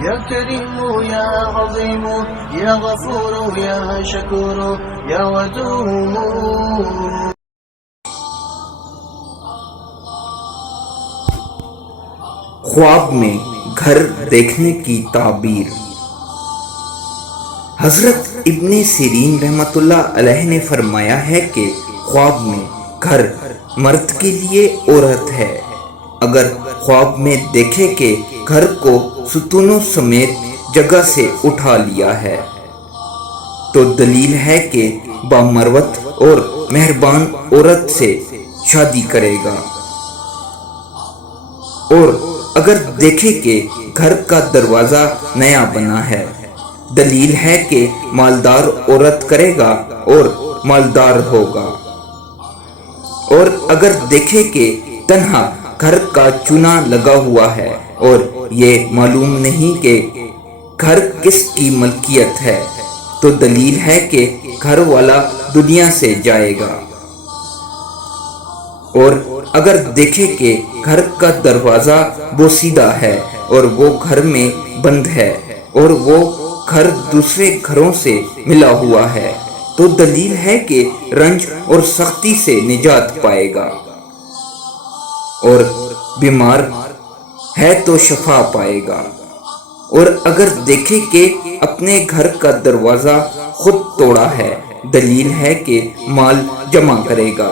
يا كريم يا عظيم يا غفور يا شكور يا ودود. خواب میں گھر دیکھنے کی تعبیر۔ حضرت ابن سیرین رحمۃ اللہ علیہ نے فرمایا ہے کہ خواب میں گھر مرد کے لیے عورت ہے۔ اگر خواب میں دیکھے کہ گھر کو ستونوں سمیت جگہ سے اٹھا لیا ہے تو دلیل ہے کہ بامروت اور مہربان عورت سے شادی کرے گا، اور اگر دیکھے کہ گھر کا دروازہ نیا بنا ہے، دلیل ہے کہ مالدار عورت کرے گا اور مالدار ہوگا، اور اگر دیکھے کہ تنہا گھر کا چونا لگا ہوا ہے اور یہ معلوم نہیں کہ گھر کس کی ملکیت ہے، تو دلیل ہے کہ گھر والا دنیا سے جائے گا، اور اگر دیکھے کہ گھر کا دروازہ بوسیدہ ہے اور وہ گھر میں بند ہے اور وہ گھر دوسرے گھروں سے ملا ہوا ہے، تو دلیل ہے کہ رنج اور سختی سے نجات پائے گا، اور بیمار ہے تو شفا پائے گا، اور اگر دیکھے کہ اپنے گھر کا دروازہ خود توڑا ہے، دلیل ہے کہ مال جمع کرے گا،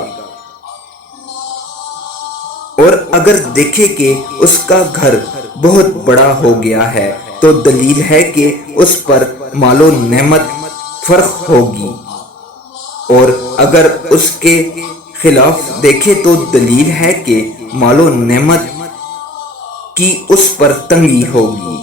اور اگر دیکھے کہ اس کا گھر بہت بڑا ہو گیا ہے تو دلیل ہے کہ اس پر مال و نعمت فرخ ہوگی، اور اگر اس کے خلاف دیکھے تو دلیل ہے کہ مال و نعمت کی اس پر تنگی ہوگی۔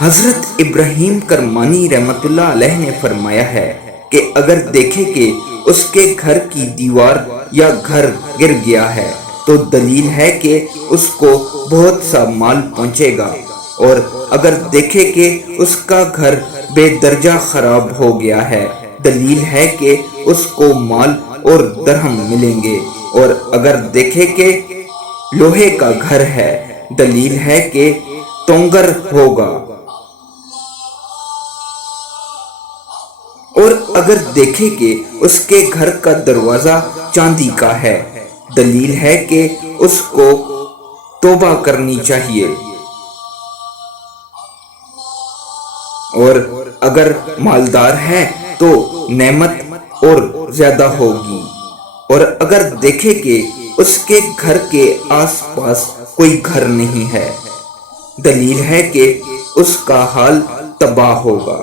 حضرت ابراہیم کرمانی رحمۃ اللہ علیہ نے فرمایا ہے کہ اگر دیکھے کہ اس کے گھر کی دیوار یا گھر گر گیا ہے تو دلیل ہے کہ اس کو بہت سا مال پہنچے گا، اور اگر دیکھے کہ اس کا گھر بے درجہ خراب ہو گیا ہے، دلیل ہے کہ اس کو مال اور درہم ملیں گے، اور اگر دیکھے کہ لوہے کا گھر ہے، دلیل ہے کہ تونگر ہوگا، اور اگر دیکھے کہ اس کے گھر کا دروازہ چاندی کا ہے، دلیل ہے کہ اس کو توبہ کرنی چاہیے، اور اگر مالدار ہے تو نعمت اور زیادہ ہوگی، اور اگر دیکھے کہ اس کے گھر کے آس پاس کوئی گھر نہیں ہے، دلیل ہے کہ اس کا حال تباہ ہوگا۔